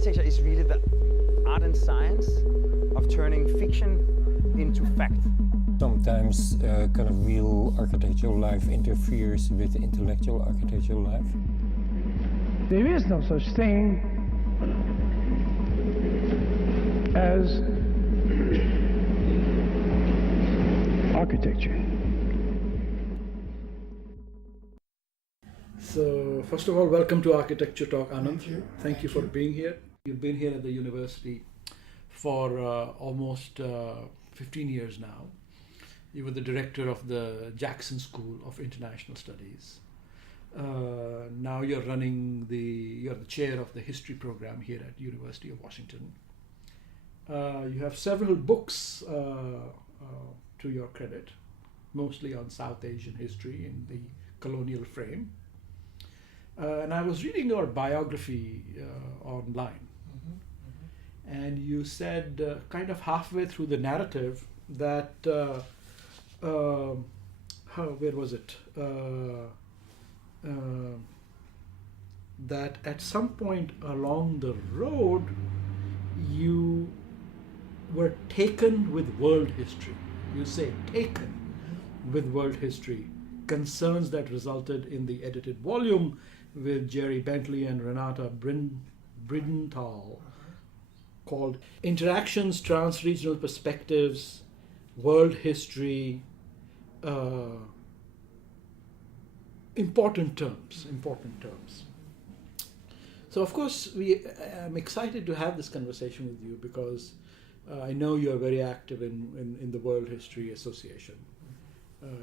architecture is really the art and science of turning fiction into fact. Sometimes kind of real architectural life interferes with intellectual architectural life. There is no such thing as architecture. So, first of all, welcome to Architecture Talk, Anand. Thank you. Thank you for being here. You've been here at the university for almost 15 years now. You were the director of the Jackson School of International Studies. Now you're the chair of the history program here at University of Washington. You have several books to your credit, mostly on South Asian history in the colonial frame. And I was reading your biography online, and you said kind of halfway through the narrative that, where was it? That at some point along the road, you were taken with world history. You say taken with world history. Concerns that resulted in the edited volume with Jerry Bentley and Renata Bridenthal called Interactions, Trans-Regional Perspectives, World History, important terms. So of course I'm excited to have this conversation with you because I know you're very active in the World History Association.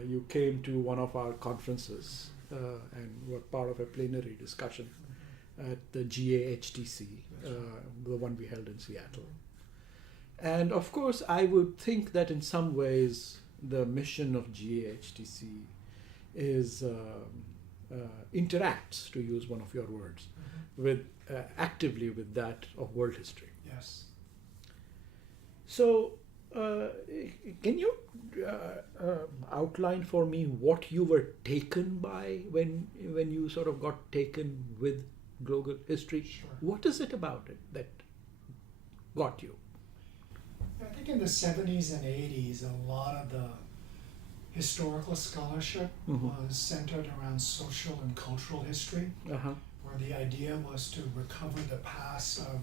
You came to one of our conferences and were part of a plenary discussion at the GAHTC, the one we held in Seattle. And of course, I would think that in some ways the mission of GAHTC is interacts, to use one of your words, with actively with that of world history. Yes. So, can you outline for me what you were taken by when you sort of got taken with global history? Sure. What is it about it that got you? I think in the 70s and 80s, a lot of the historical scholarship was centered around social and cultural history, where the idea was to recover the past of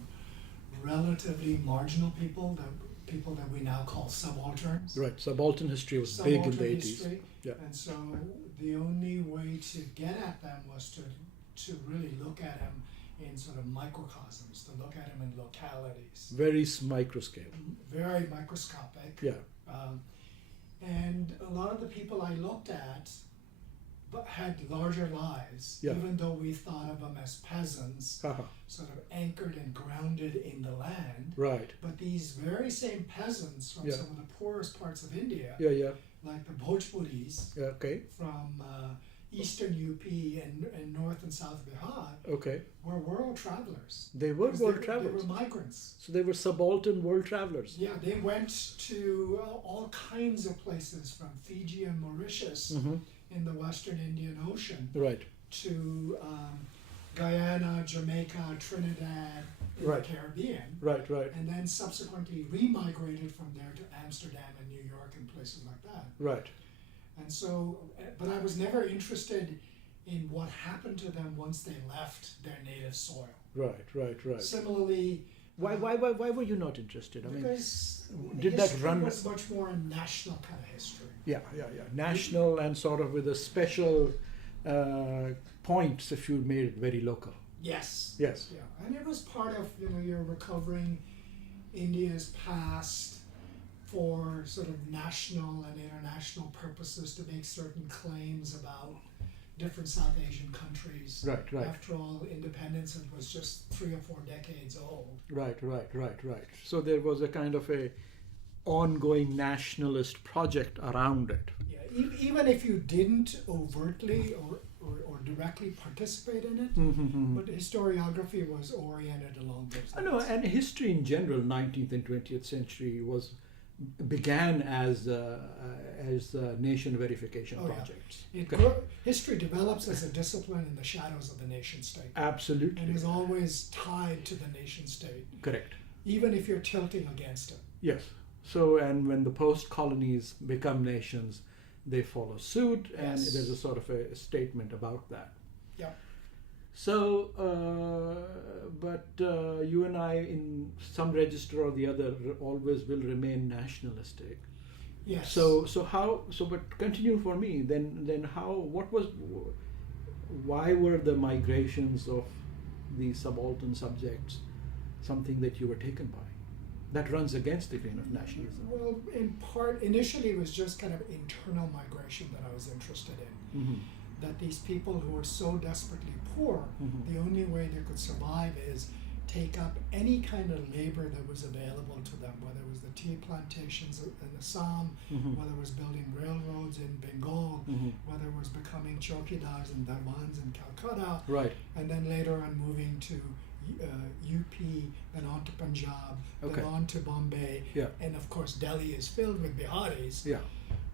relatively marginal people that we now call subalterns. Right, subaltern history was big in the 80s. History. Yeah. And so the only way to get at them was to really look at them in sort of microcosms, to look at them in localities. Very micro scale. Very microscopic. Yeah. And a lot of the people I looked at had larger lives, Yeah. even though we thought of them as peasants, sort of anchored and grounded in the land. Right. But these very same peasants from Yeah. some of the poorest parts of India, Yeah. like the Bhojpuris Yeah. Okay. from eastern UP and north and south Bihar, Okay. were world travelers. They were Because world They travelers. were migrants. So they were subaltern world travelers. Yeah, they went to all kinds of places, from Fiji and Mauritius in the Western Indian Ocean Right. to Guyana, Jamaica, Trinidad, in Right. the Caribbean, Right. Right. and then subsequently remigrated from there to Amsterdam and New York and places like that. Right. And so, but I was never interested in what happened to them once they left their native soil. Right. Similarly, Why were you not interested? I mean, because did that history run- was much more a national kind of history. yeah. National and sort of with a special points if you made it very local. Yes. Yes. Yeah, and it was part of you're recovering India's past for sort of national and international purposes to make certain claims about different South Asian countries. Right. After all, independence was just 3 or 4 decades old. Right. So there was a kind of a ongoing nationalist project around it. Yeah, even if you didn't overtly or directly participate in it, but historiography was oriented along those lines. I know, and history in general, 19th and 20th century was began as nation verification Oh, yeah. projects. History develops as a discipline in the shadows of the nation state. Absolutely. And is always tied to the nation state, Correct. even if you're tilting against it. Yes. So, and when the post-colonies become nations, they follow suit, and Yes. there's a sort of a statement about that. Yeah. So, but you and I, in some register or the other, always will remain nationalistic. Yes. So but continue for me. Then how? Why were the migrations of the subaltern subjects something that you were taken by? That runs against the grain of nationalism. Well, in part, initially it was just kind of internal migration that I was interested in. Mm-hmm. That these people who were so desperately poor, Mhm. the only way they could survive is take up any kind of labor that was available to them, whether it was the tea plantations in Assam, Mhm. whether it was building railroads in Bengal, Mhm. whether it was becoming chowkidars and darmans in Calcutta, Right. and then later on moving to UP, then on to Punjab, Okay. then on to Bombay, Yeah. and of course Delhi is filled with Biharis Yeah.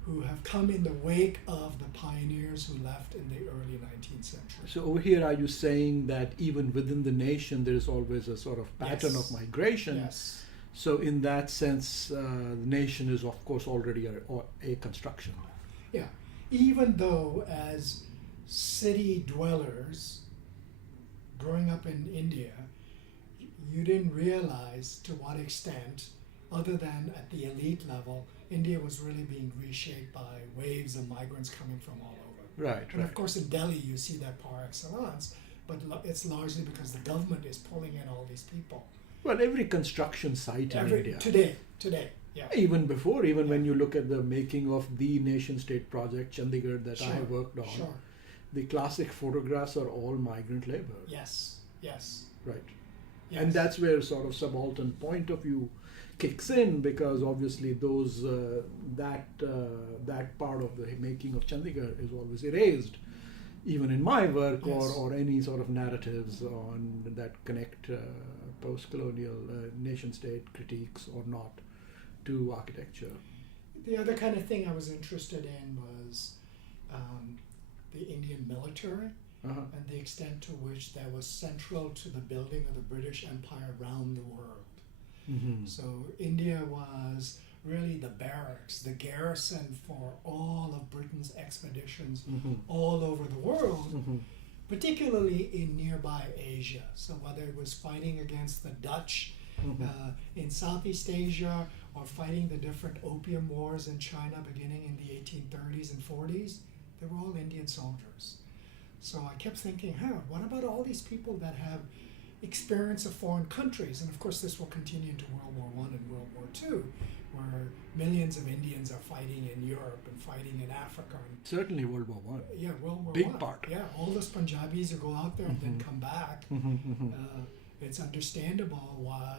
who have come in the wake of the pioneers who left in the early 19th century. So over here, are you saying that even within the nation there is always a sort of pattern Yes. of migration? Yes. So in that sense, the nation is of course already a construction. Yeah. Even though as city dwellers growing up in India, you didn't realize to what extent, other than at the elite level, India was really being reshaped by waves of migrants coming from all over. Right. And of course in Delhi you see that par excellence, but it's largely because the government is pulling in all these people. Well, every construction site in India. Today, yeah. Even before, even when you look at the making of the nation-state project Chandigarh that I Sure, worked on, Sure. the classic photographs are all migrant labor. Yes. Right. Yes. And that's where sort of subaltern point of view kicks in, because obviously those that part of the making of Chandigarh is always erased, even in my work. Yes. or any sort of narratives on that connect post-colonial nation-state critiques or not to architecture. The other kind of thing I was interested in was the Indian military Uh-huh. and the extent to which that was central to the building of the British Empire around the world. Mm-hmm. So India was really the barracks, the garrison for all of Britain's expeditions Mm-hmm. all over the world, Mm-hmm. particularly in nearby Asia. So whether it was fighting against the Dutch Mm-hmm. in Southeast Asia, or fighting the different opium wars in China beginning in the 1830s and 40s, they were all Indian soldiers. So I kept thinking, what about all these people that have experience of foreign countries? And of course this will continue into World War I and World War II, where millions of Indians are fighting in Europe and fighting in Africa. And, Certainly World War One. yeah, World War Big I. part. Yeah, all those Punjabis who go out there and then come back. Mm-hmm. It's understandable why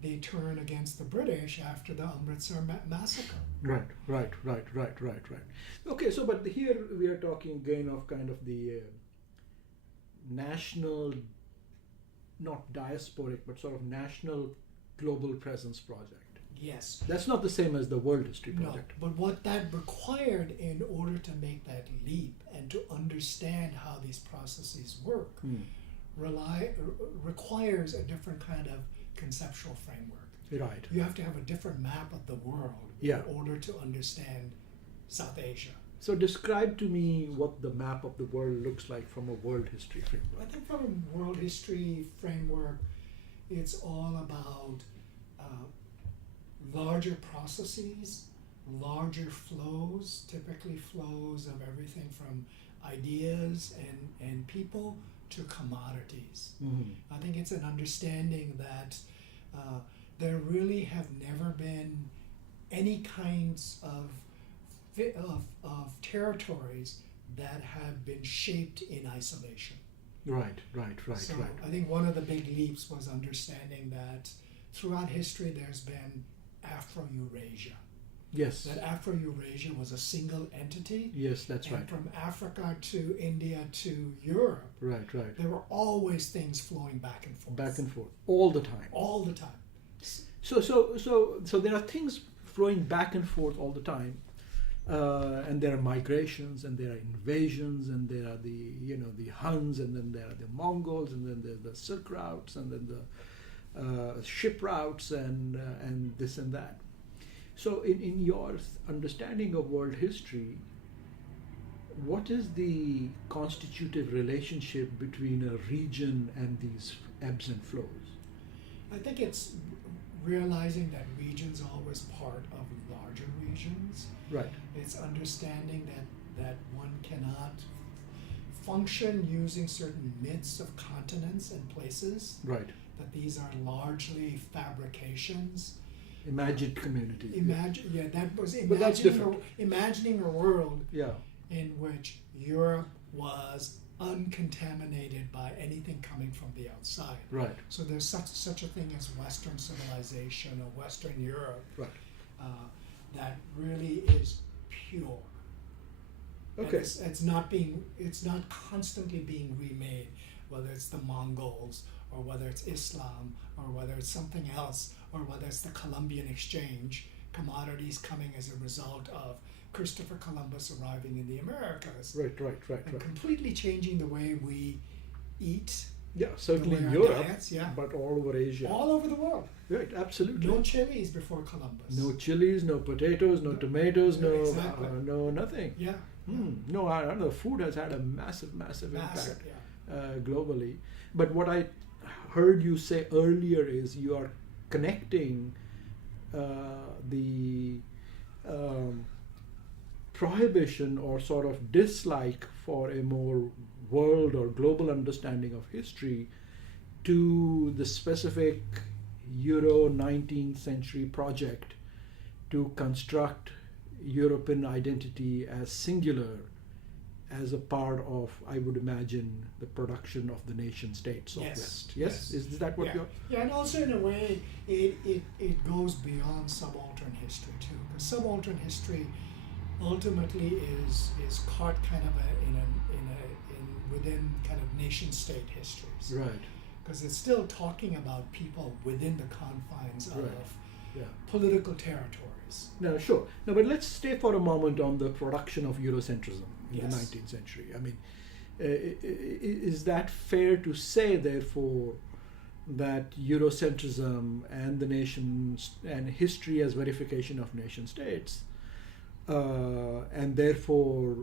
they turn against the British after the Amritsar massacre. Right. Okay, so but here we are talking again of kind of the national, not diasporic, but sort of national global presence project. Yes. That's not the same as the world history No, project. but what that required in order to make that leap and to understand how these processes work requires a different kind of conceptual framework. Right. You have to have a different map of the world Yeah. in order to understand South Asia. So describe to me what the map of the world looks like from a world history I framework. think from a world history framework, it's all about larger processes, larger flows, typically flows of everything from ideas and people to commodities. Mm-hmm. I think it's an understanding that there really have never been any kinds of territories that have been shaped in isolation. Right. So I think one of the big leaps was understanding that throughout history there's been Afro-Eurasia. Yes. That Afro-Eurasia was a single entity. Yes, that's and right. from Africa to India to Europe, Right. there were always things flowing back and forth. Back and forth all the time. All the time. So there are things flowing back and forth all the time. And there are migrations, and there are invasions, and there are the Huns, and then there are the Mongols, and then there's the Silk routes, and then the ship routes, and this and that. So in your understanding of world history, what is the constitutive relationship between a region and these ebbs and flows? I think it's realizing that regions are always part of larger regions. Right. It's understanding that one cannot function using certain myths of continents and places. Right. That these are largely fabrications. Imagined communities. That was But that's different. imagining a world Yeah. in which Europe was uncontaminated by anything coming from the outside. Right. So there's such a thing as Western civilization or Western Europe. Right. That really is pure. Okay. And it's not constantly being remade, whether it's the Mongols or whether it's Islam or whether it's something else or whether it's the Columbian exchange, commodities coming as a result of Christopher Columbus arriving in the Americas. Right. And completely changing the way we eat. Yeah, certainly the in way our Europe, diets, yeah. but all over Asia. All over the world. Right, absolutely. No chilies before Columbus. No chilies, no potatoes, no tomatoes, no Exactly. no nothing. Yeah. No, I don't know. Food has had a massive impact Yeah. globally. But what I heard you say earlier is you are connecting the prohibition or sort of dislike for a more world or global understanding of history to the specific Euro 19th century project to construct European identity as singular as a part of, I would imagine, the production of the nation states of Yes, West. yes. Is that what Yeah. you're... Yeah, and also in a way, it goes beyond subaltern history too. Because subaltern history ultimately is caught kind of within kind of nation state histories. Right. Because it's still talking about people within the confines of Yeah. political territories. No, sure. No, but let's stay for a moment on the production of Eurocentrism in the Yes. 19th century. I mean, is that fair to say, therefore, that Eurocentrism and the nations and history as verification of nation states, and therefore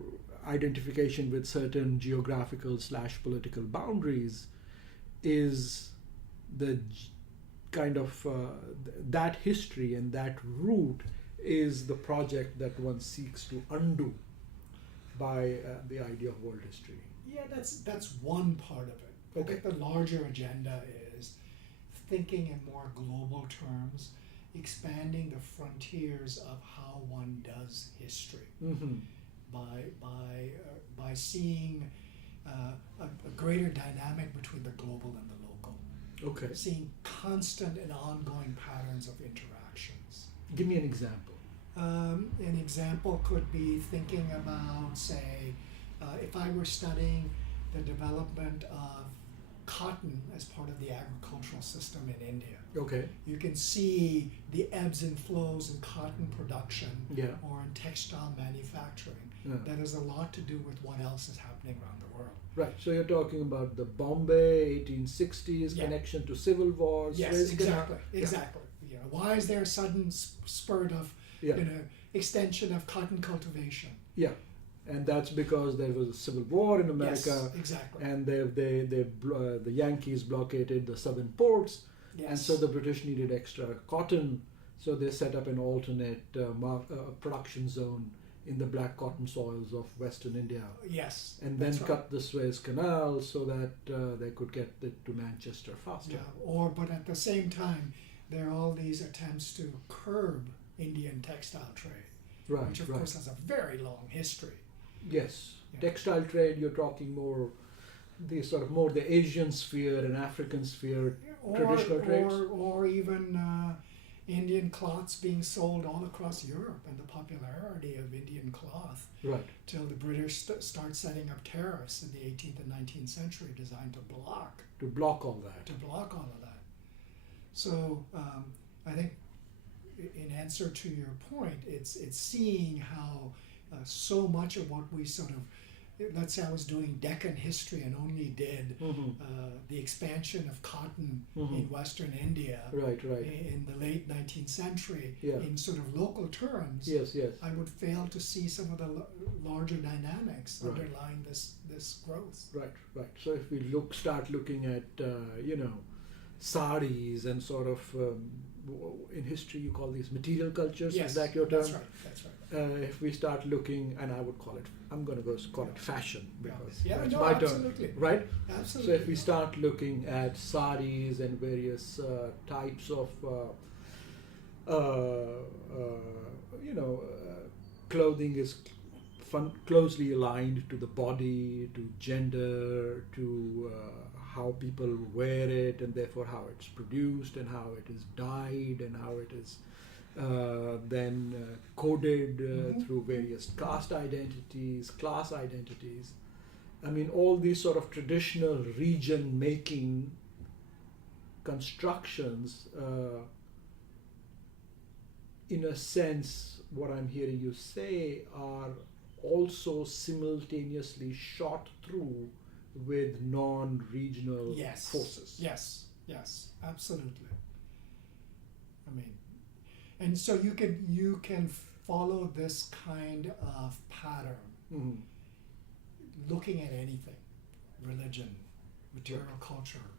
identification with certain geographical / political boundaries, is the kind of that history and that root is the project that one seeks to undo by the idea of world history? Yeah, that's one part of it. I think the larger agenda is thinking in more global terms, expanding the frontiers of how one does history by seeing a greater dynamic between the global and the local. Okay. Seeing constant and ongoing patterns of interactions. Give me an example. An example could be thinking about, say, if I were studying the development of cotton as part of the agricultural system in India. Okay. You can see the ebbs and flows in cotton production or in textile manufacturing. Yeah. That has a lot to do with what else is happening around the world. Right. So you're talking about the Bombay 1860s connection to civil wars. Yes, Suez Canal. exactly. You know, why is there a sudden spurt of extension of cotton cultivation? Yeah. And that's because there was a civil war in America. Yes, exactly. And the Yankees blockaded the southern ports. Yes. And so the British needed extra cotton. So they set up an alternate production zone in the black cotton soils of Western India. Yes. And then cut the Suez Canal so that they could get it to Manchester faster. Yeah. But at the same time, there are all these attempts to curb Indian textile trade, which of course has a very long history. Yes. Yeah. Textile trade, you're talking more the Asian sphere and African sphere, traditional trades. Or even Indian cloths being sold all across Europe, and the popularity of Indian cloth. Right. Till the British start setting up tariffs in the 18th and 19th century designed to block all that. So I think in answer to your point, it's seeing how so much of what we sort of, let's say I was doing Deccan history and only did the expansion of cotton in Western India Right. in the late 19th century Yeah. in sort of local terms. Yes. I would fail to see some of the larger dynamics Right. underlying this growth. Right. So if we start looking at saris and sort of in history you call these material cultures. Yes, Is that your term? That's right. If we start looking, and I would call it fashion because Yeah, that's no, my absolutely. term, right? Absolutely. So if we start looking at saris and various types of clothing is closely aligned to the body, to gender, to how people wear it, and therefore how it's produced and how it is dyed and how it is then coded through various caste identities, class identities. I mean, all these sort of traditional region-making constructions, in a sense, what I'm hearing you say are also simultaneously shot through with non-regional forces. Yes, absolutely. I mean, and so you can follow this kind of pattern looking at anything, religion, material culture.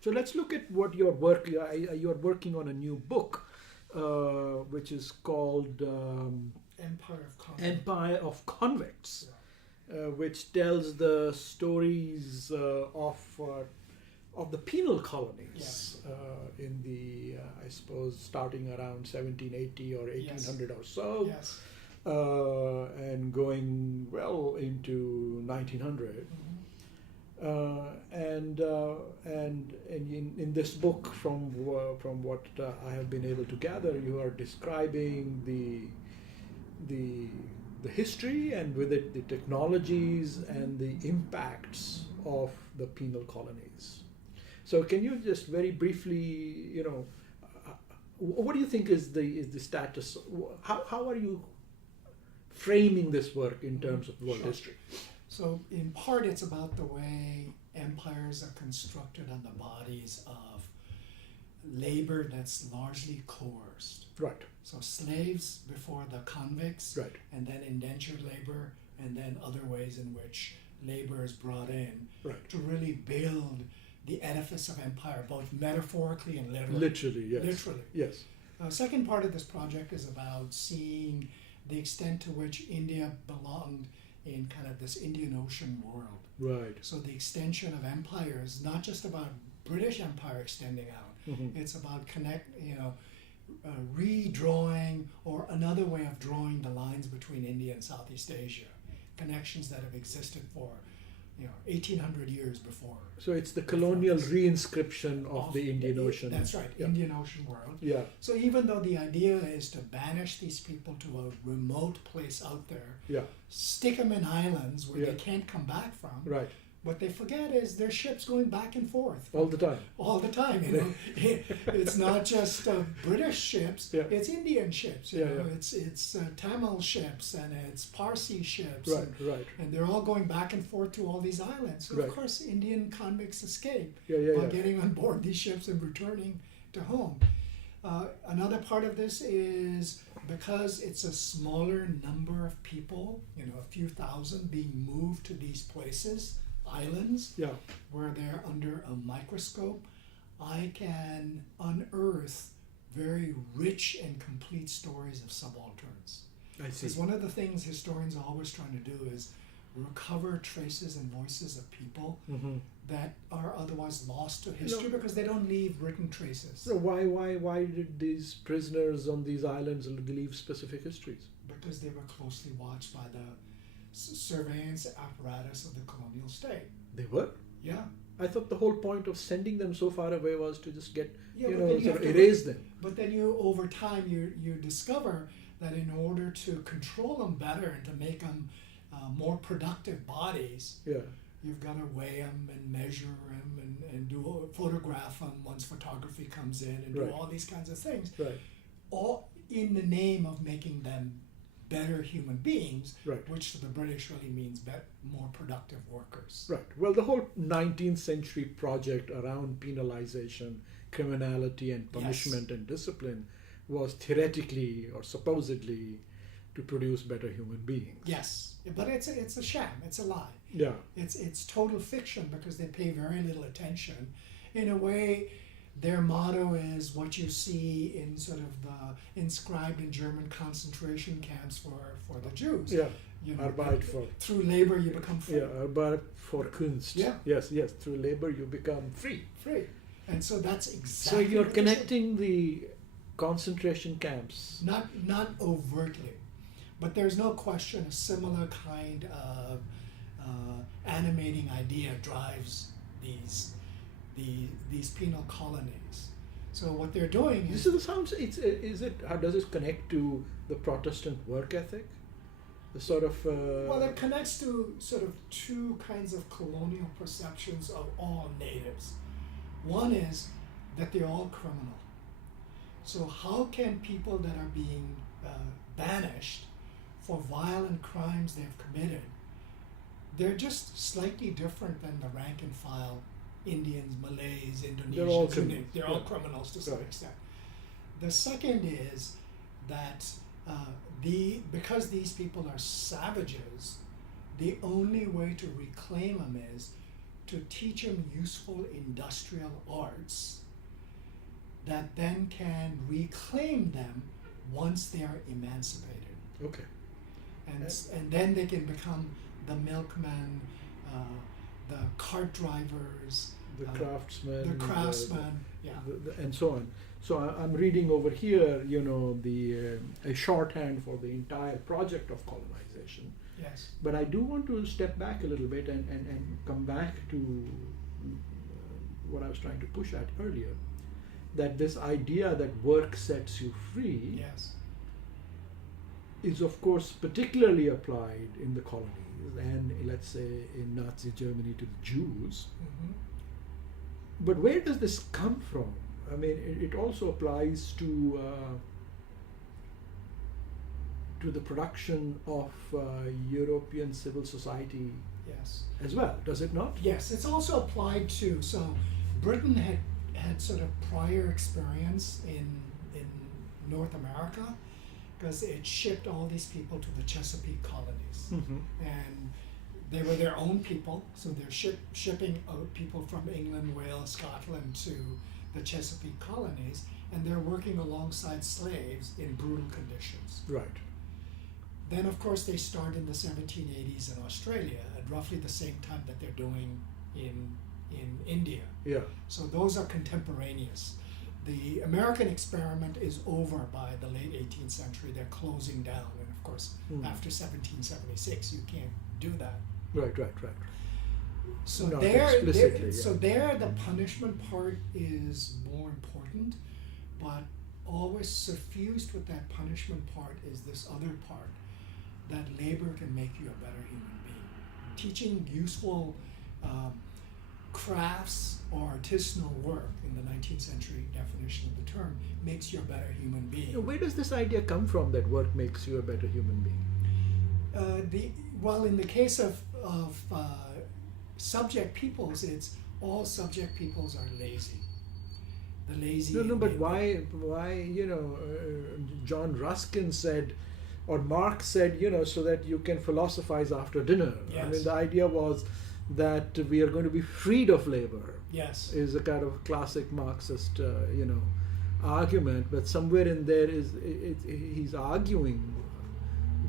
So let's look at what your work. You're working on a new book, which is called Empire of Convicts, which tells the stories of the penal colonies in the, I suppose, starting around 1780 or 1800 or so, and going well into 1900. And in this book, from what I have been able to gather, you are describing the history and with it the technologies and the impacts of the penal colonies. So can you just very briefly, what do you think is the status? How are you framing this work in terms of world history? So in part it's about the way empires are constructed on the bodies of labor that's largely coerced. Right. So slaves before the convicts, Right. and then indentured labor, and then other ways in which labor is brought in to really build the edifice of empire, both metaphorically and literally. Literally, yes. Literally. Yes. Second part of this project is about seeing the extent to which India belonged in kind of this Indian Ocean world. Right. So the extension of empires, not just about British Empire extending out, it's about redrawing, or another way of drawing the lines between India and Southeast Asia, connections that have existed for 1800 years before. So it's the colonial reinscription of the Indian Ocean. That's right, Indian Ocean world. Yeah. So even though the idea is to banish these people to a remote place out there, stick them in islands where they can't come back from, Right. what they forget is there's ships going back and forth. All the time. All the time, It's not just British ships, it's Indian ships, it's Tamil ships, and it's Parsi ships. Right. And they're all going back and forth to all these islands. So Right. of course Indian convicts escape Yeah. getting on board these ships and returning to home. Another part of this is because it's a smaller number of people, a few thousand being moved to these places, islands, where they're under a microscope, I can unearth very rich and complete stories of subalterns. I see. Because one of the things historians are always trying to do is recover traces and voices of people that are otherwise lost to history because they don't leave written traces. So why did these prisoners on these islands leave specific histories? Because they were closely watched by the surveillance apparatus of the colonial state. They were? Yeah. I thought the whole point of sending them so far away was to just get, but then you have to erase them. But then over time, you discover that in order to control them better and to make them more productive bodies, you've got to weigh them and measure them and photograph them once photography comes in and do all these kinds of things. Right. in the name of making them better human beings, Right. which to the British really means more productive workers. Right. Well, the whole 19th century project around penalization, criminality, and punishment and discipline was theoretically or supposedly to produce better human beings. Yes, but it's a sham. It's a lie. Yeah. It's total fiction because they pay very little attention. In a way, their motto is what you see in sort of the inscribed in German concentration camps for the Jews. Yeah. You know, Arbeit for. through labor you become free. Yeah, Arbeit for Kunst. Yeah. Yes, yes. Through labor you become free. Free. And so that's exactly. So you're what this is. connecting the concentration camps. Not overtly, but there's no question a similar kind of animating idea drives these penal colonies. So what they're doing is So this sounds. How does it connect to the Protestant work ethic? The sort of. well, it connects to sort of two kinds of colonial perceptions of all natives. One is that they're all criminal. So how can people that are being banished for violent crimes they've committed, they're just slightly different than the rank and file Indians, Malays, Indonesians. They're all criminals. They're all Yeah. criminals to some Right. extent. The second is that because these people are savages, the only way to reclaim them is to teach them useful industrial arts that then can reclaim them once they are emancipated. Okay. And then they can become the milkmen, the cart drivers, The craftsmen. the craftsmen, yeah. And so on. So I'm reading over here, a shorthand for the entire project of colonization. Yes. But I do want to step back a little bit and come back to what I was trying to push at earlier. That this idea that work sets you free Yes. is of course particularly applied in the colonies and let's say in Nazi Germany to the Jews. Mm-hmm. But where does this come from? I mean, it also applies to the production of European civil society Yes. as well, does it not? Yes, it's also applied to, so Britain had sort of prior experience in North America because it shipped all these people to the Chesapeake colonies. Mm-hmm. And they were their own people, so they're shipping out people from England, Wales, Scotland to the Chesapeake colonies, and they're working alongside slaves in brutal conditions. Right. Then, of course, they start in the 1780s in Australia at roughly the same time that they're doing in India. Yeah. So those are contemporaneous. The American experiment is over by the late 18th century. They're closing down, and of course, after 1776, you can't do that. Right. So Not there, explicitly, so yeah. there, the punishment part is more important, but always suffused with that punishment part is this other part, that labor can make you a better human being. Teaching useful crafts or artisanal work in the 19th century definition of the term makes you a better human being. Where does this idea come from that work makes you a better human being? In the case of subject peoples, it's all subject peoples are lazy. The lazy. No, but why? John Ruskin said, or Marx said, so that you can philosophize after dinner. Yes. I mean, the idea was that we are going to be freed of labor. Yes. Is a kind of classic Marxist, argument. But somewhere in there he's arguing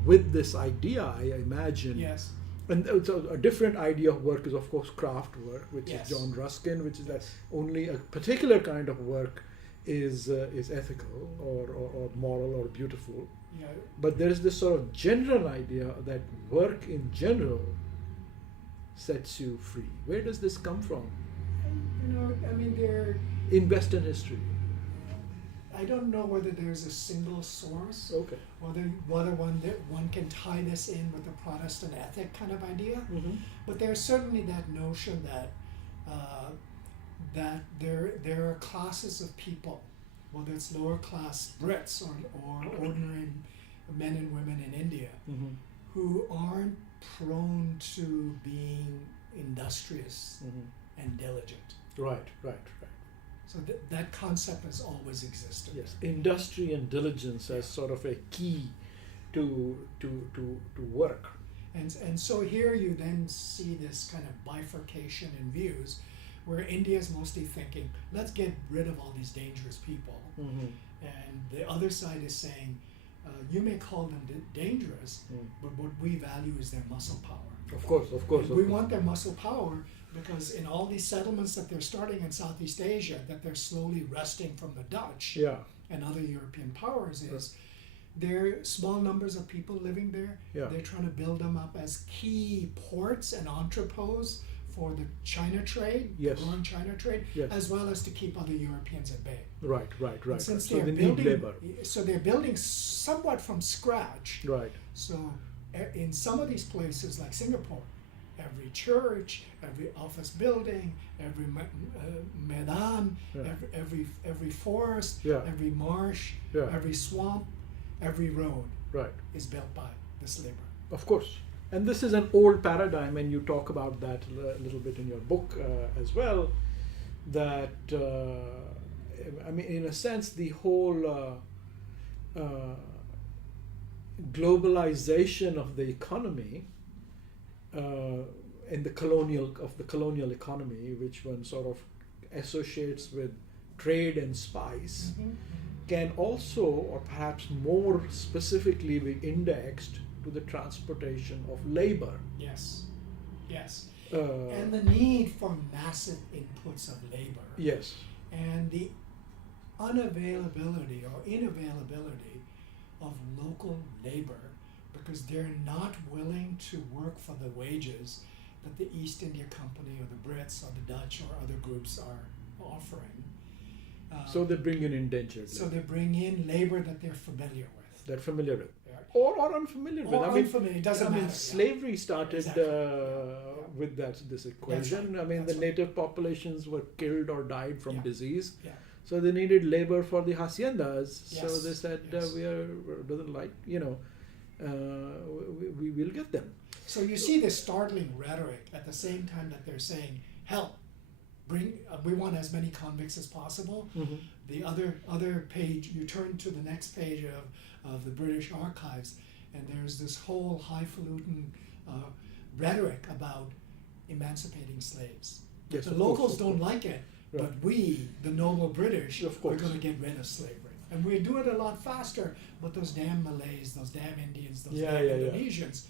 with this idea, I imagine. Yes. And so a different idea of work is, of course, craft work, which Yes. is John Ruskin, which is that only a particular kind of work is ethical or moral or beautiful. Yeah. But there is this sort of general idea that work in general sets you free. Where does this come from There. in Western history? I don't know whether there's a single source, Okay. whether one can tie this in with the Protestant ethic kind of idea. Mm-hmm. But there's certainly that notion that that there are classes of people whether it's lower class Brits or ordinary men and women in India, who aren't prone to being industrious and diligent. Right. So that concept has always existed. Yes, industry and diligence as sort of a key to work. And so here you then see this kind of bifurcation in views, where India is mostly thinking, let's get rid of all these dangerous people. And the other side is saying, you may call them dangerous, but what we value is their muscle power. Of course. We want their muscle power because in all these settlements that they're starting in Southeast Asia, that they're slowly wresting from the Dutch and other European powers, is there are small numbers of people living there. They're trying to build them up as key ports and entrepôts for the China trade, growing China trade, as well as to keep other Europeans at bay. Right. And since So they're they building, need labor. so they're building somewhat from scratch. Right. So in some of these places, like Singapore, every church, every office building, every medan, every forest, every marsh, every swamp, every road is built by this labor. Of course. And this is an old paradigm, and you talk about that a little bit in your book as well, that, I mean, in a sense, the whole globalization of the economy in the colonial economy, which one sort of associates with trade and spice, can also, or perhaps more specifically, be indexed to the transportation of labor. Yes. And the need for massive inputs of labor. Yes. And the unavailability or inavailability of local labor, because they're not willing to work for the wages that the East India Company or the Brits or the Dutch or other groups are offering. So they bring in indentured So labor. they bring in labor that they're familiar with. They're familiar with. Or unfamiliar with. Or unfamiliar, it doesn't matter. Slavery started Exactly. with this equation. right, I mean, that's the right. native populations were killed or died from Yeah. disease. Yeah. So they needed labor for the haciendas. So Yes, they said, yes. we will get them. So you see this startling rhetoric at the same time that they're saying, help, we want as many convicts as possible. The other page, you turn to the next page of the British archives, and there's this whole highfalutin rhetoric about emancipating slaves. Yes, The of locals course, don't like it, but we, the noble British, Of are course. going to get rid of slavery. And we do it a lot faster, but those damn Malays, those damn Indians, those damn Indonesians,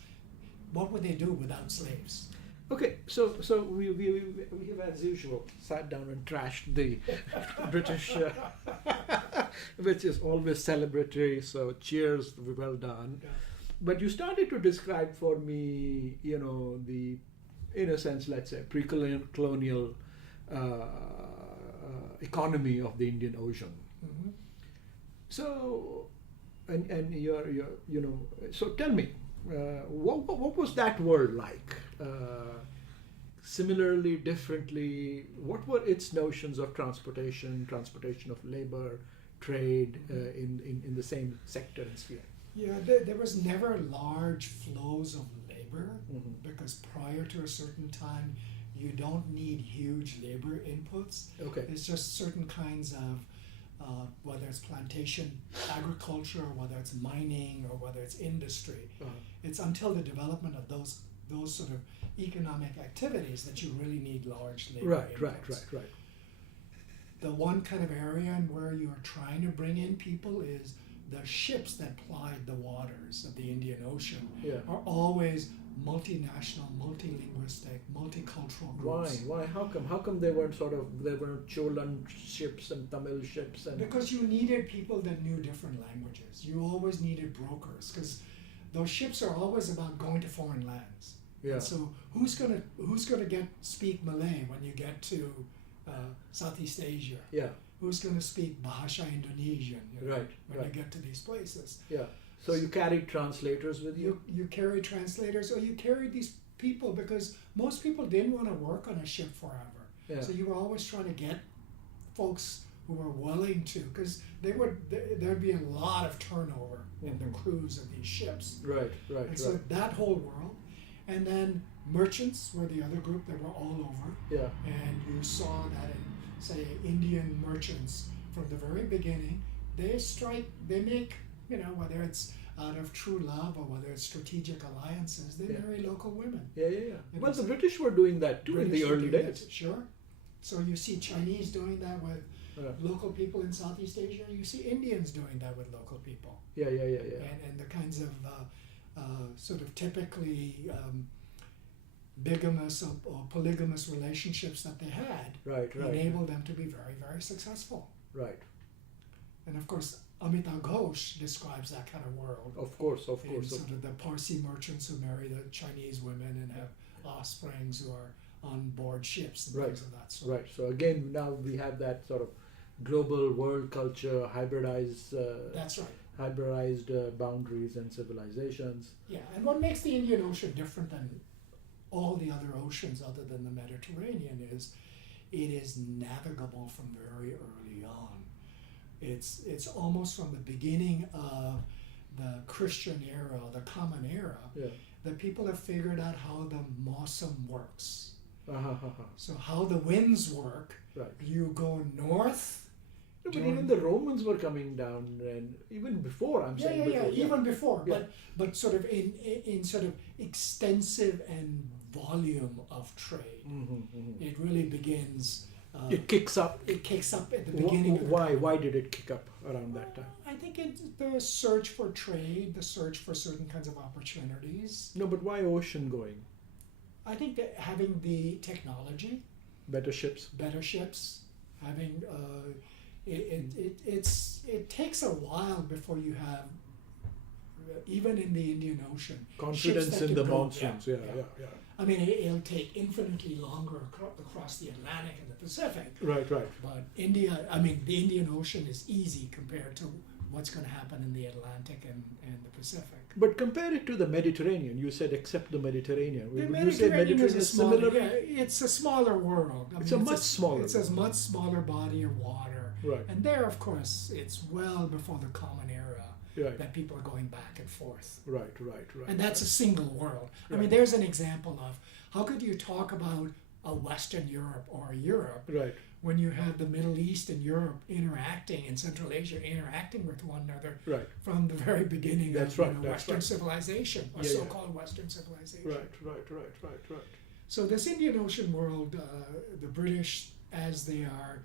what would they do without slaves? Okay, so we have, as usual, sat down and trashed the British, which is always celebratory. So cheers, well done. Yeah. But you started to describe for me, the, in a sense, let's say, pre-colonial economy of the Indian Ocean. Mm-hmm. So, and you're so tell me, what was that world like? Similarly, differently, what were its notions of transportation of labor, trade in the same sector and sphere? Yeah, there was never large flows of labor because prior to a certain time, you don't need huge labor inputs. Okay. It's just certain kinds of, whether it's plantation agriculture, or whether it's mining, or whether it's industry. It's until the development of those sort of economic activities that you really need large labor inputs. Right. The one kind of area where you're trying to bring in people is the ships that plied the waters of the Indian Ocean are always multinational, multilinguistic, multicultural groups. Why? How come they weren't Cholan ships and Tamil ships and? Because you needed people that knew different languages. You always needed brokers because those ships are always about going to foreign lands. Yeah. And so who's gonna speak Malay when you get to Southeast Asia? Yeah. Who's gonna speak Bahasa Indonesian? When you get to these places. Yeah. So you carried translators with you? You carry translators, or you carry these people because most people didn't want to work on a ship forever. Yeah. So you were always trying to get folks who were willing to, because there'd be a lot of turnover in the crews of these ships. Right, right, And so that whole world, and then merchants were the other group that were all over. Yeah. And you saw that in, say, Indian merchants from the very beginning, they make, whether it's out of true love or whether it's strategic alliances, they marry local women. Yeah. It Well, was- the British were doing that too in the British were early doing days. that, sure. So you see Chinese doing that with local people in Southeast Asia. You see Indians doing that with local people. Yeah. And the kinds of sort of typically bigamous or polygamous relationships that they had Right. enabled them to be very, very successful. Right. And of course, Amitav Ghosh describes that kind of world. Of course. In sort of the Parsi merchants who marry the Chinese women and have offsprings who are on board ships and things of that sort. Right. So again, now we have that sort of global world culture, hybridized. That's right. Hybridized boundaries and civilizations. Yeah, and what makes the Indian Ocean different than all the other oceans other than the Mediterranean is it is navigable from very early on. It's almost from the beginning of the Christian era, the Common Era, that people have figured out how the Mawsum works. So how the winds work. Right. You go north. But even the Romans were coming down, and even before, I'm saying before. Even before, Yeah. but sort of in sort of extensive and volume of trade. It really begins. It kicks up. It kicks up at the beginning. Why did it kick up around that time? I think it's the search for trade, the search for certain kinds of opportunities. No, but why ocean going? I think that having the technology, Better ships. better ships, having it takes a while before you have even in the Indian Ocean Confidence ships that in can the go- monsoons. Yeah. I mean, it'll take infinitely longer across the Atlantic and the Pacific. Right. But the Indian Ocean is easy compared to what's going to happen in the Atlantic and the Pacific. But compare it to the Mediterranean. You said except the Mediterranean. The Would you say Mediterranean is a is smaller, similar? it's a smaller world. It's a much smaller It's a world. much smaller body of water. Right. And there, of course, it's well before the Common Era Right. that people are going back and forth. Right. And that's a single world. I mean, Right. there's an example of how could you talk about a Western Europe or a Europe Right. when you have the Middle East and Europe interacting and Central Asia interacting with one another Right. from the very beginning That's of right, that's Western right. civilization or Yeah, yeah. so-called Western civilization. Right. So this Indian Ocean world, the British, as they are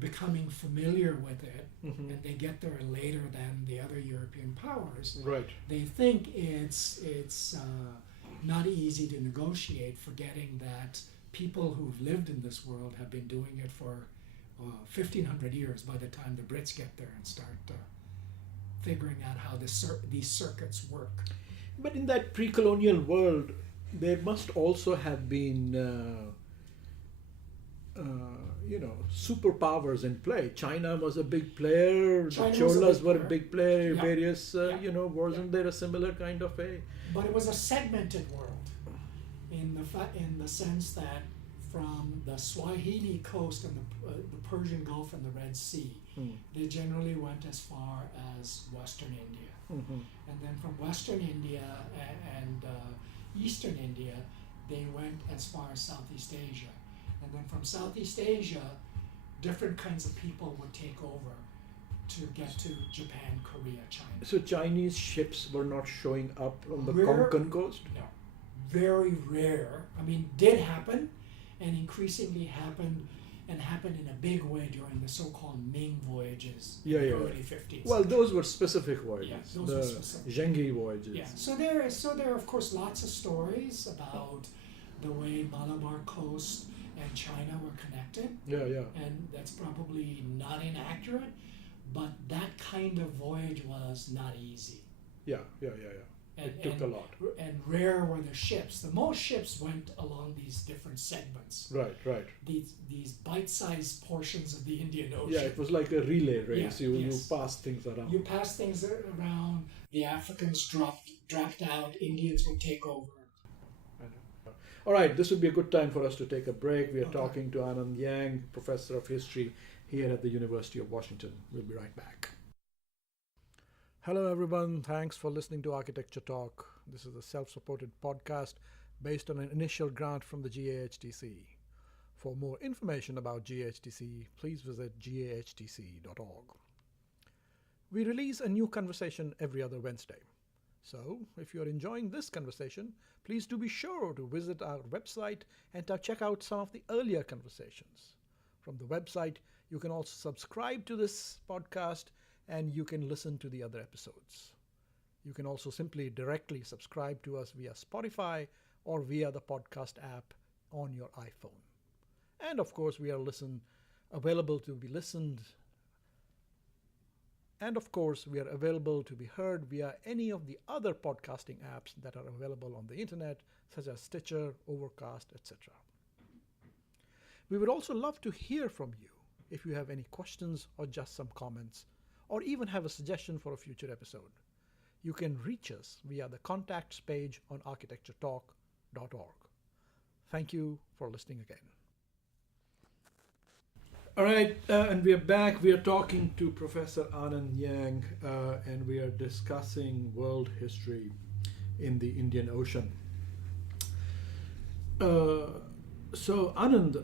becoming familiar with it, and they get there later than the other European powers, Right. they think it's not easy to negotiate, forgetting that people who've lived in this world have been doing it for 1,500 years by the time the Brits get there and start figuring out how these circuits work. But in that pre-colonial world, there must also have been, superpowers in play. China was a big player. China The was a Cholas big were a player. big player. Yeah. Various, Yeah. wasn't there a similar kind of a? But it was a segmented world in the sense that from the Swahili coast and the Persian Gulf and the Red Sea, they generally went as far as Western India. And then from Western India and Eastern India, they went as far as Southeast Asia. And then from Southeast Asia, different kinds of people would take over to get to Japan, Korea, China. So Chinese ships were not showing up on the Rare- Konkan coast? No, very rare. I mean, did happen, and increasingly happened in a big way during the so-called Ming voyages in the early 50s. Well, those were specific voyages. Yeah, those were the specific. Zhenghi voyages. Yeah, so there are of course lots of stories about the way Malabar coast and China were connected, Yeah. and that's probably not inaccurate, but that kind of voyage was not easy. Yeah. And, It took a lot. And rare were the ships. The most ships went along these different segments. Right. These bite-sized portions of the Indian Ocean. Yeah, it was like a relay race. Yeah, you yes. pass things around. You pass things around. The Africans dropped out. Indians would take over. All right, this would be a good time for us to take a break. We are talking to Anand Yang, professor of history here at the University of Washington. We'll be right back. Hello, everyone. Thanks for listening to Architecture Talk. This is a self-supported podcast based on an initial grant from the GAHTC. For more information about GAHTC, please visit gahtc.org. We release a new conversation every other Wednesday. So, if you're enjoying this conversation, please do be sure to visit our website and to check out some of the earlier conversations. From the website, you can also subscribe to this podcast and you can listen to the other episodes. You can also simply directly subscribe to us via Spotify or via the podcast app on your iPhone. And of course, we are available to be listened. And of course, we are available to be heard via any of the other podcasting apps that are available on the internet, such as Stitcher, Overcast, etc. We would also love to hear from you if you have any questions or just some comments, or even have a suggestion for a future episode. You can reach us via the contacts page on ArchitectureTalk.org. Thank you for listening again. All right, and we are back. We are talking to Professor Anand Yang, and we are discussing world history in the Indian Ocean. So Anand,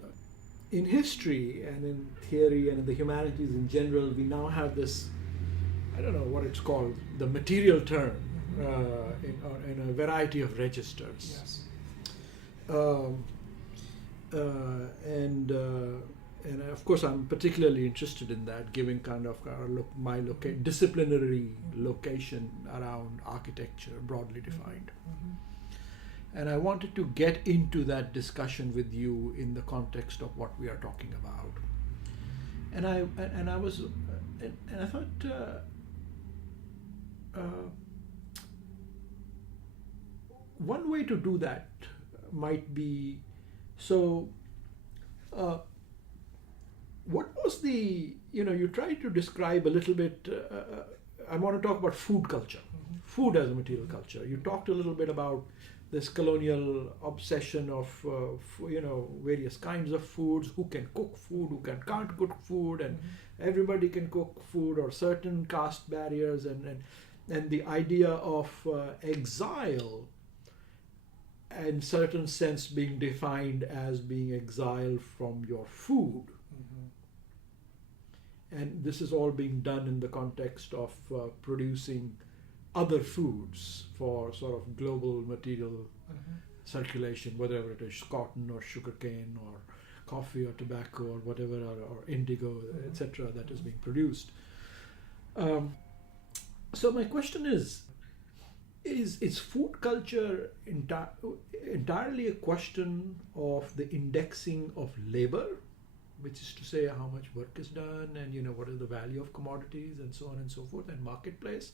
in history and in theory and in the humanities in general, we now have this, I don't know what it's called, the material turn in a variety of registers. Yes. And of course, I'm particularly interested in that, given kind of my disciplinary location around architecture, broadly defined. Mm-hmm. And I wanted to get into that discussion with you in the context of what we are talking about. And I thought one way to do that might be what was you tried to describe a little bit, I want to talk about food culture, food as a material culture. You talked a little bit about this colonial obsession of, various kinds of foods, who can cook food, who can't cook food, and everybody can cook food, or certain caste barriers, and the idea of exile, in certain sense being defined as being exiled from your food. And this is all being done in the context of producing other foods for sort of global material circulation, whether it is cotton or sugarcane or coffee or tobacco or whatever, or indigo, etc., that is being produced. So my question is food culture entirely a question of the indexing of labor, which is to say how much work is done and what is the value of commodities and so on and so forth, and marketplace?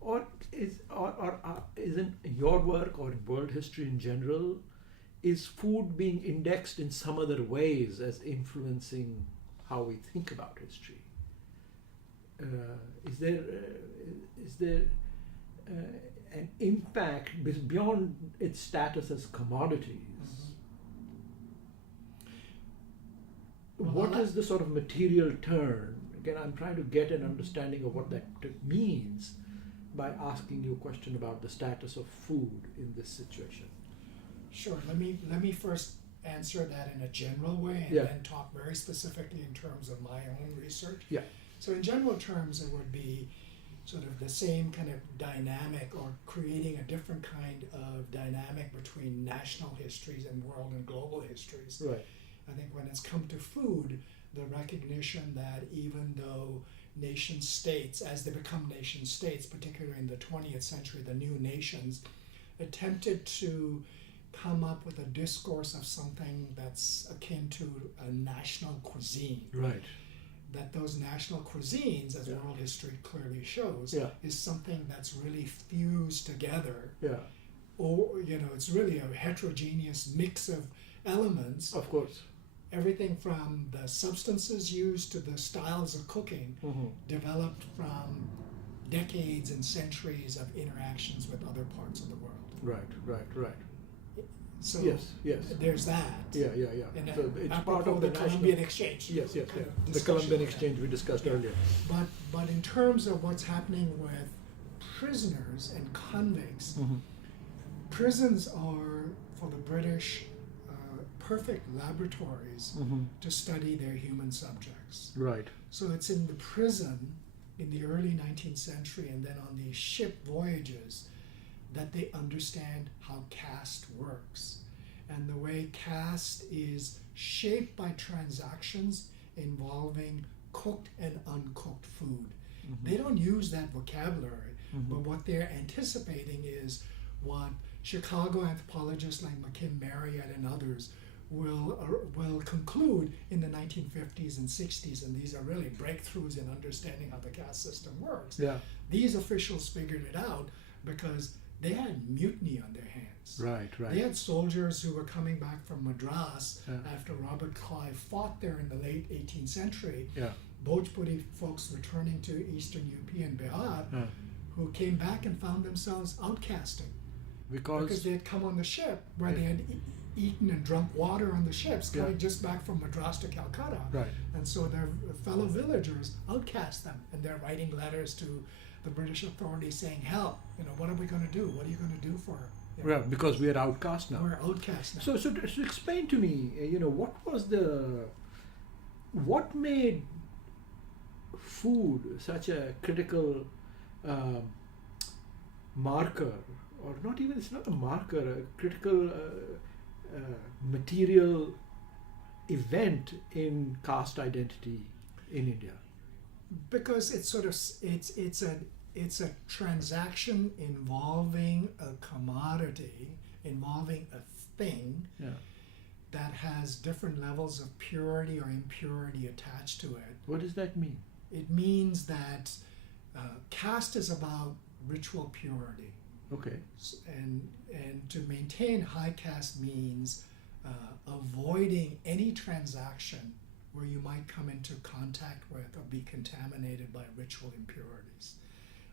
Or isn't your work, or in world history in general, is food being indexed in some other ways as influencing how we think about history? Is there an impact beyond its status as commodities? What is the sort of material turn? Again, I'm trying to get an understanding of what that means by asking you a question about the status of food in this situation. Sure. Let me first answer that in a general way, and then talk very specifically in terms of my own research. Yeah. So in general terms, it would be sort of the same kind of dynamic, or creating a different kind of dynamic between national histories and world and global histories. Right. I think when it's come to food, the recognition that even though nation states, as they become nation states, particularly in the 20th century, the new nations attempted to come up with a discourse of something that's akin to a national cuisine. Right. That those national cuisines, as world history clearly shows, is something that's really fused together. Yeah. Or, it's really a heterogeneous mix of elements. Of course. Everything from the substances used to the styles of cooking developed from decades and centuries of interactions with other parts of the world. Right. So Yes, yes. there's that. Yeah. And So it's part apropos of the Colombian national. exchange. Yes. kind Yeah. of The discussion Colombian on that. exchange we discussed earlier. But in terms of what's happening with prisoners and convicts, prisons are, for the British, perfect laboratories to study their human subjects. Right. So it's in the prison in the early 19th century and then on these ship voyages that they understand how caste works. And the way caste is shaped by transactions involving cooked and uncooked food. They don't use that vocabulary, but what they're anticipating is what Chicago anthropologists like McKim Marriott and others will conclude in the 1950s and 60s, and these are really breakthroughs in understanding how the caste system works. Yeah. These officials figured it out because they had mutiny on their hands. Right. They had soldiers who were coming back from Madras Yeah. after Robert Clive fought there in the late 18th century. Yeah. Bhojpuri folks returning to eastern UP and Bihar Yeah. who came back and found themselves outcasted because Because they had come on the ship where they had eaten and drunk water on the ships coming just back from Madras to Calcutta. Right. And so their fellow villagers outcast them, and they're writing letters to the British authorities saying, help, what are we going to do? What are you going to do for Yeah, because we are outcast now. We're outcast now. So explain to me, what made food such a critical marker, or not even, it's not a marker, a critical material event in caste identity in India? Because it's sort of it's a transaction involving a commodity, involving a thing that has different levels of purity or impurity attached to it. What does that mean? It means that caste is about ritual purity. Okay. And to maintain high caste means avoiding any transaction where you might come into contact with or be contaminated by ritual impurities.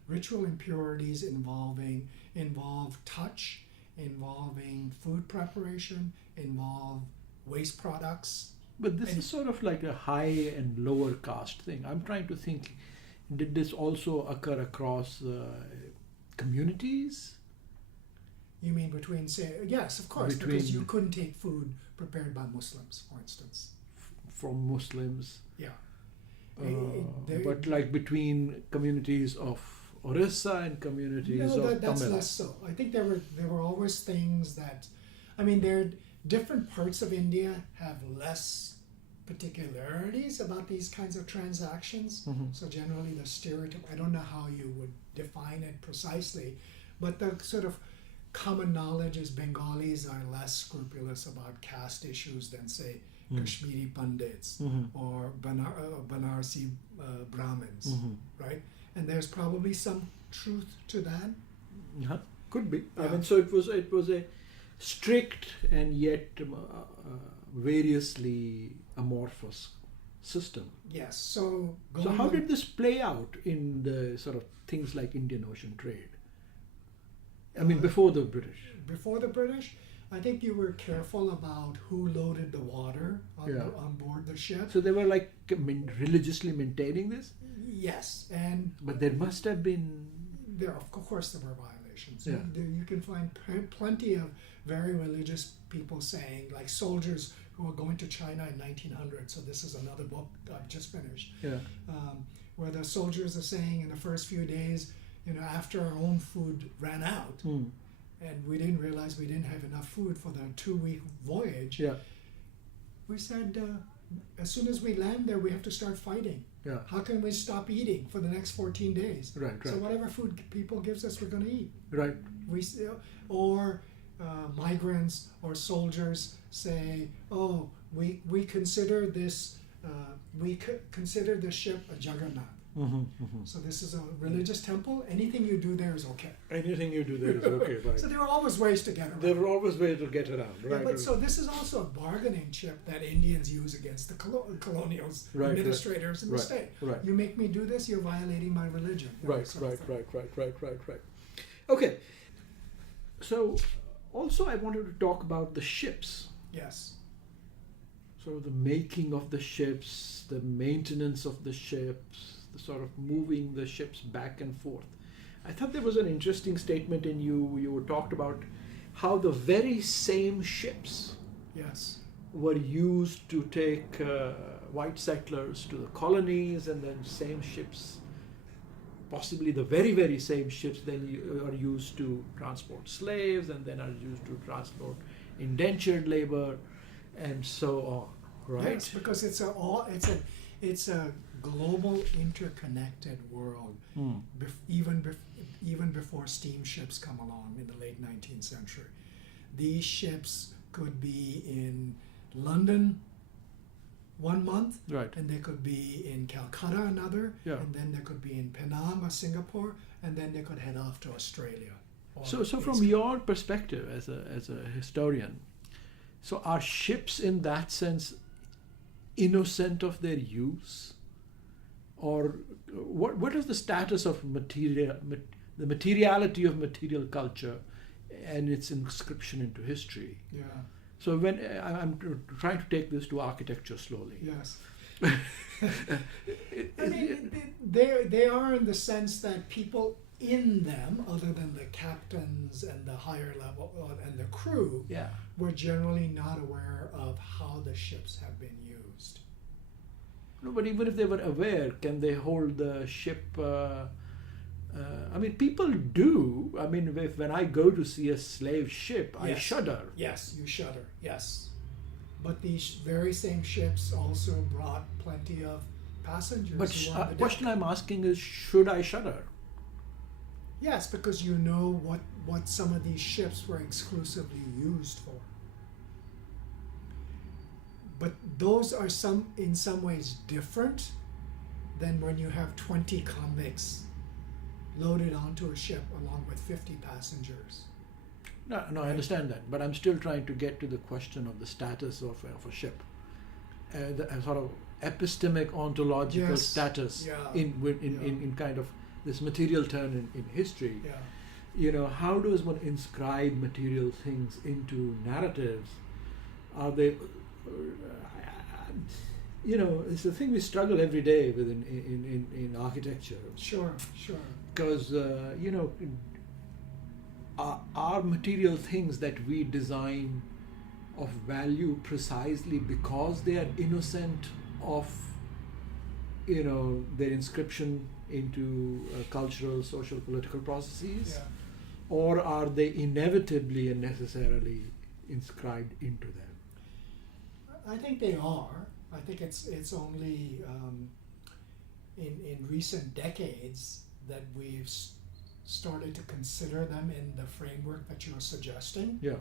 Ritual impurities involve touch, involving food preparation, involve waste products. But this is sort of like a high and lower caste thing. I'm trying to think, did this also occur across communities? You mean between, say, yes, of course, because you couldn't take food prepared by Muslims, for instance. From Muslims? Yeah. But like between communities of Orissa and communities of that's Tamil? less so. I think there were always things that, different parts of India have less particularities about these kinds of transactions. Mm-hmm. So generally the stereotype, I don't know how you would define it precisely, but the sort of common knowledge is Bengalis are less scrupulous about caste issues than, say, Kashmiri Pandits or Banarsi Brahmins, right? And there's probably some truth to that. Could be. Yeah. So it was a strict and yet variously amorphous system. Yes. So how did this play out in the sort of things like Indian Ocean trade? Before the British. Before the British, I think you were careful about who loaded the water on board the ship. So they were like religiously maintaining this? Yes, But there must have been... of course there were violations. Yeah. You can find plenty of very religious people saying, like soldiers who were going to China in 1900, so this is another book I've just finished, where the soldiers are saying in the first few days, after our own food ran out, and we didn't realize we didn't have enough food for the 2-week voyage, we said, as soon as we land there, we have to start fighting. Yeah. How can we stop eating for the next 14 days? Right. So whatever food people gives us, we're going to eat. Right. Or migrants or soldiers say, "Oh, we consider this consider the ship a juggernaut. So this is a religious temple. Anything you do there is okay." Anything you do there is okay, right? So there are always ways to get around. There were always ways to get around, right? Yeah, but so this is also a bargaining chip that Indians use against the colonials, Right, administrators in the state. Right. You make me do this, you're violating my religion. Right. Okay. So Also, I wanted to talk about the ships. Yes. Sort of the making of the ships, the maintenance of the ships, the sort of moving the ships back and forth. I thought there was an interesting statement in you talked about how the very same ships Yes. were used to take white settlers to the colonies, and then same ships, possibly the very, very same ships, then are used to transport slaves, and then are used to transport indentured labor, and so on. Right? Yes, because it's a global interconnected world. Even before steamships come along in the late 19th century, these ships could be in London 1 month, Right. and they could be in Calcutta another, Yeah. and then they could be in Penang or Singapore, and then they could head off to Australia. or So East from your perspective as a historian, so are ships in that sense innocent of their use, or what is the status of the materiality of material culture and its inscription into history? Yeah. So when I'm trying to take this to architecture slowly. Yes. I mean, they are in the sense that people in them, other than the captains and the higher level and the crew, Yeah. were generally not aware of how the ships have been used. No, but even if they were aware, can they hold the ship? I mean, people do. I mean, when I go to see a slave ship, I Yes. shudder. Yes, you shudder. Yes, but these very same ships also brought plenty of passengers. But who were on the question deck. I'm asking is, should I shudder? Yes, because you know what some of these ships were exclusively used for. But those are in some ways different than when you have 20 convicts loaded onto a ship along with 50 passengers. No, I understand that, but I'm still trying to get to the question of the status of a ship, the sort of epistemic ontological Yes, status yeah, in kind of this material turn in history. Yeah. You know, how does one inscribe material things into narratives? Are they, you know, it's a thing we struggle every day with in architecture. Sure. Because, you know, are material things that we design of value precisely because they are innocent of, you know, their inscription into cultural, social, political processes? Yeah. Or are they inevitably and necessarily inscribed into them? I think they are. I think it's only in recent decades that we've started to consider them in the framework that you're suggesting. Yeah.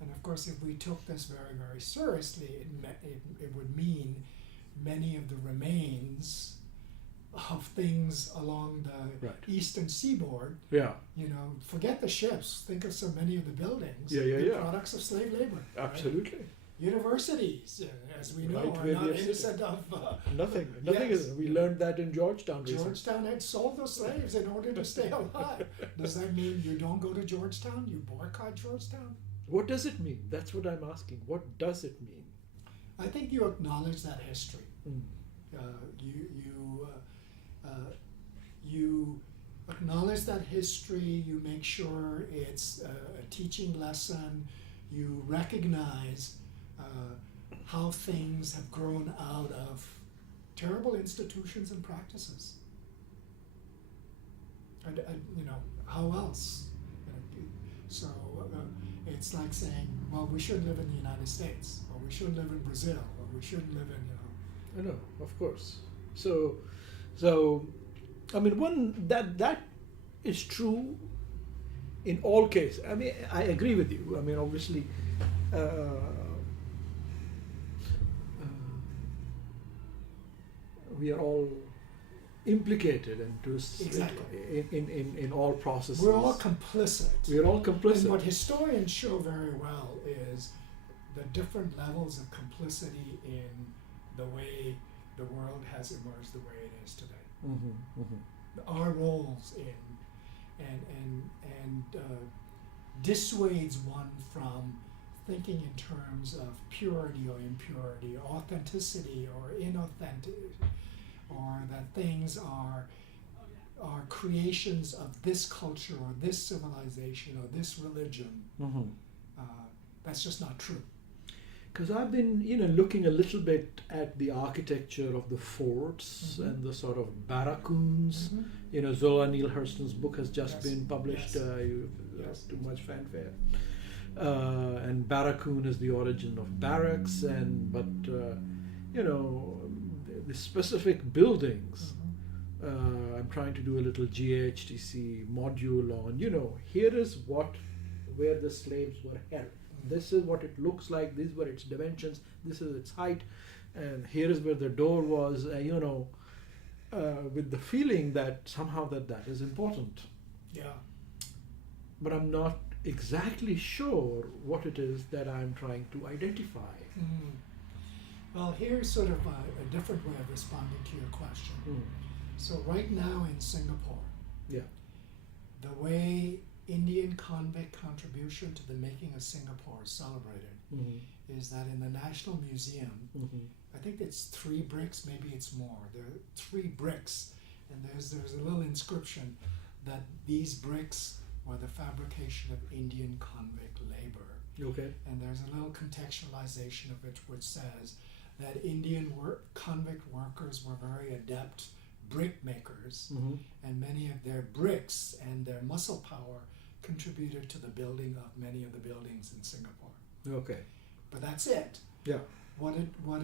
And of course, if we took this very, very seriously, it would mean many of the remains of things along the Right. eastern seaboard, Yeah. you know, forget the ships, think of so many of the buildings, Yeah, the products of slave labor. right? Absolutely. Universities, as we know, Right are where not they are sitting. innocent of Nothing Yes. is. We learned that in Georgetown recently. Georgetown had sold those slaves in order to stay alive. Does that mean you don't go to Georgetown? You boycott Georgetown? What does it mean? That's what I'm asking. What does it mean? I think you acknowledge that history. Mm. You acknowledge that history. You make sure it's a teaching lesson. You recognize how things have grown out of terrible institutions and practices. And you know, how else? So it's like saying, well, we shouldn't live in the United States, or we shouldn't live in Brazil, or we shouldn't live in, I know, of course. So, I mean, that is true in all cases. I mean, I agree with you. I mean, obviously, we are all implicated Exactly. in all processes. we're all complicit. We're all complicit. And what historians show very well is the different levels of complicity in the way the world has emerged the way it is today. Mm-hmm, mm-hmm. Our roles in and dissuades one from thinking in terms of purity or impurity, authenticity or inauthentic, or that things are creations of this culture or this civilization or this religion. That's just not true. Because I've been, looking a little bit at the architecture of the forts and the sort of barracoons. Zola Neale Hurston's book has just been published. Too much fanfare. And barracoon is the origin of barracks, but the specific buildings. I'm trying to do a little GHTC module on, here is where the slaves were held. This is what it looks like, these were its dimensions, this is its height, and here is where the door was, with the feeling that somehow that is important. Yeah. But I'm not exactly sure what it is that I'm trying to identify. Well, here's sort of a different way of responding to your question. So right now in Singapore, the way Indian convict contribution to the making of Singapore is celebrated is that in the National Museum, I think it's 3 bricks, maybe it's more. There are 3 bricks, and there's a little inscription that these bricks were the fabrication of Indian convict labor. Okay. And there's a little contextualization of it which says that Indian convict workers were very adept brick makers, and many of their bricks and their muscle power contributed to the building of many of the buildings in Singapore. Okay. But that's it. Yeah. What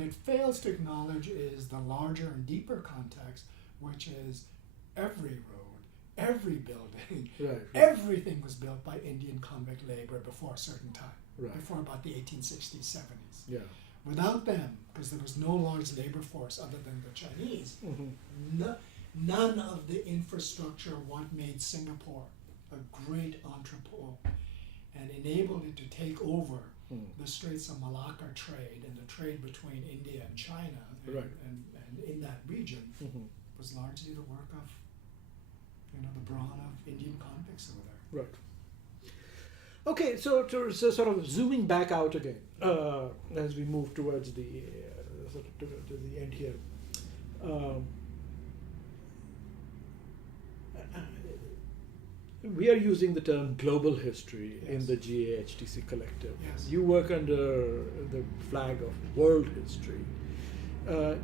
it fails to acknowledge is the larger and deeper context, which is every road, every building, everything was built by Indian convict labor before a certain time, before about the 1860s, 70s. Yeah. Without them, because there was no large labor force other than the Chinese, none of the infrastructure what made Singapore a great entrepot and enabled it to take over the Straits of Malacca trade and the trade between India and China and in that region was largely the work of the brawn of Indian convicts over there. Right. Okay, so sort of zooming back out again as we move towards the to the end here. We are using the term global history in the GAHTC collective. Yes. You work under the flag of world history. Do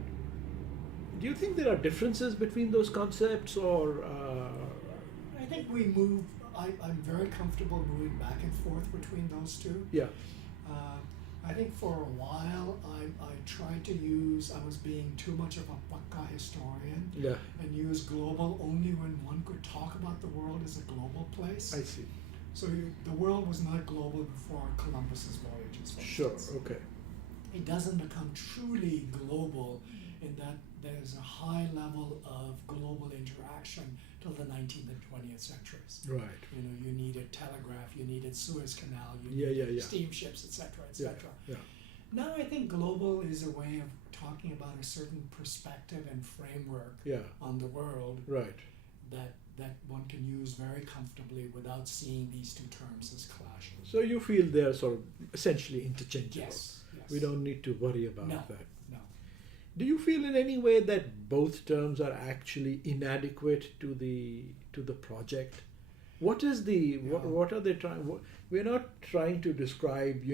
you think there are differences between those concepts, or? I think we move. I'm very comfortable moving back and forth between those two. Yeah. I think for a while I tried to I was being too much of a Pakka historian and use global only when one could talk about the world as a global place. I see. So the world was not global before Columbus's voyages. Sure, okay. It doesn't become truly global in that there's a high level of global interaction till the 19th and 20th centuries. Right. You needed telegraph, you needed Suez Canal, you Yeah. needed steamships, etc., etc. Yeah. Now I think global is a way of talking about a certain perspective and framework on the world that one can use very comfortably without seeing these two terms as clashing. So you feel they're sort of essentially interchangeable. Yes. We don't need to worry about that. No. Do you feel in any way that both terms are actually inadequate to the project? What is what are they trying? We're not trying to describe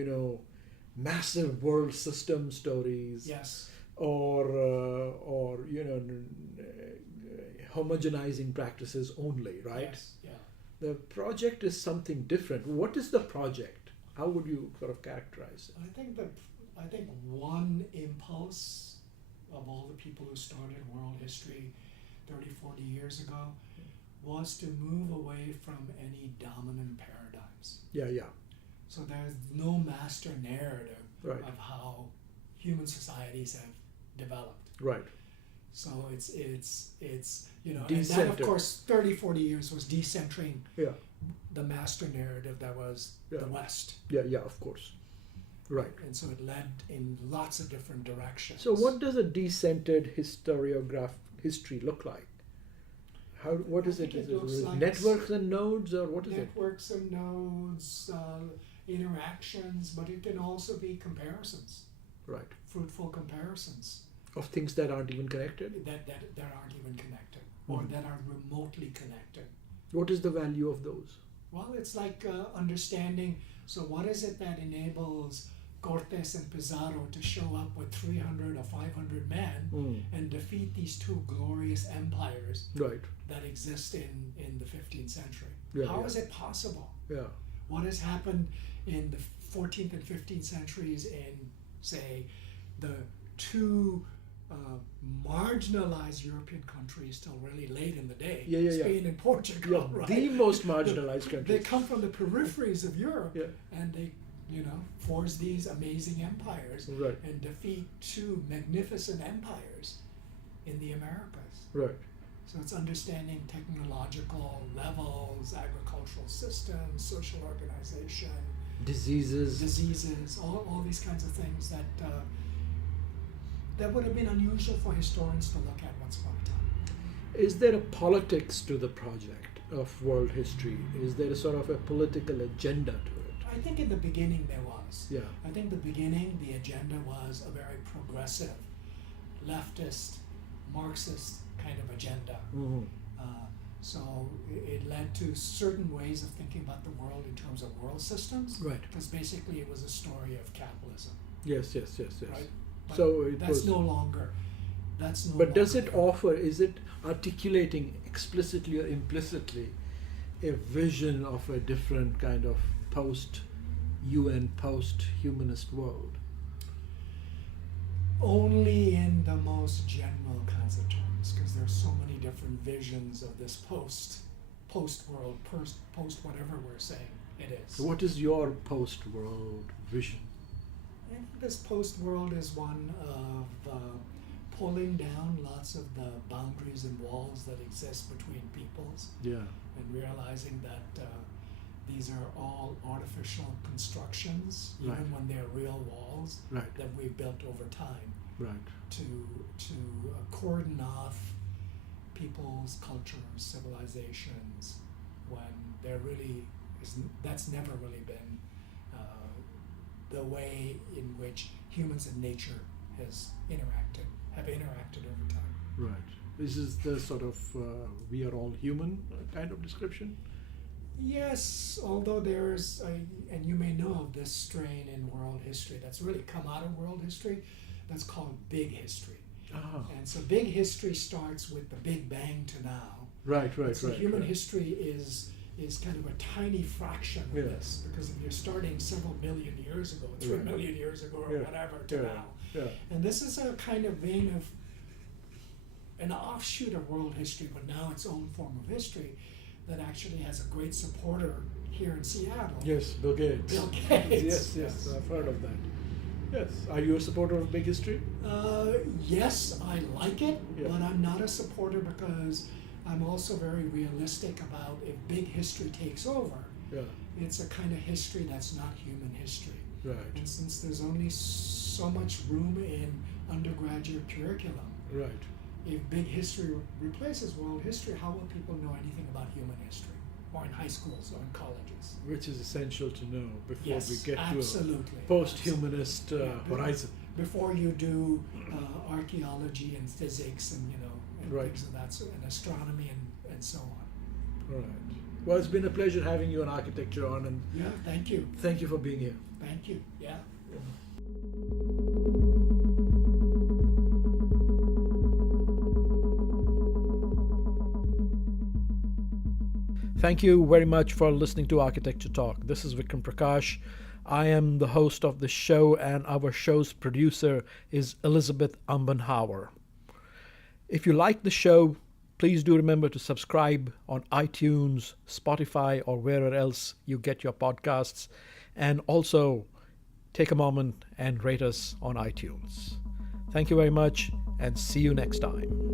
massive world system stories. Yes. Or homogenizing practices only, right? Yes. Yeah. The project is something different. What is the project? How would you sort of characterize it? I think one impulse of all the people who started world history 30, 40 years ago was to move away from any dominant paradigms. Yeah. So there's no master narrative Right. of how human societies have developed. Right. So it's and that Decentered. of course 30, 40 years was decentering Yeah. the master narrative that was the West. Yeah, of course. Right. And so it led in lots of different directions. So what does a decentered history look like? What is I it? think Is it looks it like networks and nodes, or what is it? networks and nodes, interactions, but it can also be comparisons, Right. fruitful comparisons Of things that aren't even connected. that aren't even connected or that are remotely connected. What is the value of those? Well, it's like understanding. So, what is it that enables Cortes and Pizarro to show up with 300 or 500 men and defeat these two glorious empires Right. that exist in the 15th century? Yeah, How yeah. is it possible? Yeah. What has happened in the 14th and 15th centuries in, say, the two marginalized European countries till really late in the day, Spain and Portugal, Yeah, right? the most marginalized countries. They come from the peripheries of Europe, Yeah. and they, forge these amazing empires Right. and defeat two magnificent empires in the Americas. Right. So it's understanding technological levels, agricultural systems, social organization, Diseases. all these kinds of things that would have been unusual for historians to look at once upon a time. Is there a politics to the project of world history? Is there a sort of a political agenda to it? I think in the beginning there was. Yeah. I think the beginning, the agenda was a very progressive, leftist, Marxist kind of agenda. Mm-hmm. So it led to certain ways of thinking about the world in terms of world systems. Right. Because basically it was a story of capitalism. Yes. Right? But So it that's was. no longer. But does it there. offer? Is it articulating explicitly or implicitly a vision of a different kind of post-UN, post-humanist world? Only in the most general kinds of terms, because there's so many different visions of this post-world, post whatever we're saying it is. So what is your post-world vision? I think this post-world is one of pulling down lots of the boundaries and walls that exist between peoples, Yeah. and realizing that these are all artificial constructions, even Right. when they're real walls Right. that we've built over time Right. to cordon off people's cultures, civilizations, when there really that's never really been the way in which humans and nature have interacted over time. Right. This is the sort of we are all human kind of description. Yes, although there's and you may know of this strain in world history that's really come out of world history, that's called big history. Ah. And so big history starts with the Big Bang to now. Right. So human history is kind of a tiny fraction of Yeah. this, because if you're starting several million years ago, 3 Right. million years ago, or Yeah. whatever, to Yeah. now. Yeah. And this is a kind of vein of an offshoot of world history, but now its own form of history that actually has a great supporter here in Seattle. Yes, Bill Gates. Bill Gates. Yes, I've heard of that. Yes. Are you a supporter of big history? Yes, I like it, Yeah. but I'm not a supporter because I'm also very realistic about if big history takes over, Yeah. it's a kind of history that's not human history. Right. And since there's only so much room in undergraduate curriculum, Right. if big history replaces world history, how will people know anything about human history? Or in high schools or in colleges? Which is essential to know before Yes, we get absolutely. to a post-humanist Yeah, horizon. Before you do archaeology and physics and and Right. things of that sort, and astronomy and so on. All right. Well, it's been a pleasure having you on Architecture, Anand. Yeah, thank you. Thank you for being here. Thank you. Yeah. Thank you very much for listening to Architecture Talk. This is Vikram Prakash. I am the host of the show, and our show's producer is Elizabeth Umbenhauer. If you like the show, please do remember to subscribe on iTunes, Spotify, or wherever else you get your podcasts. And also take a moment and rate us on iTunes. Thank you very much, and see you next time.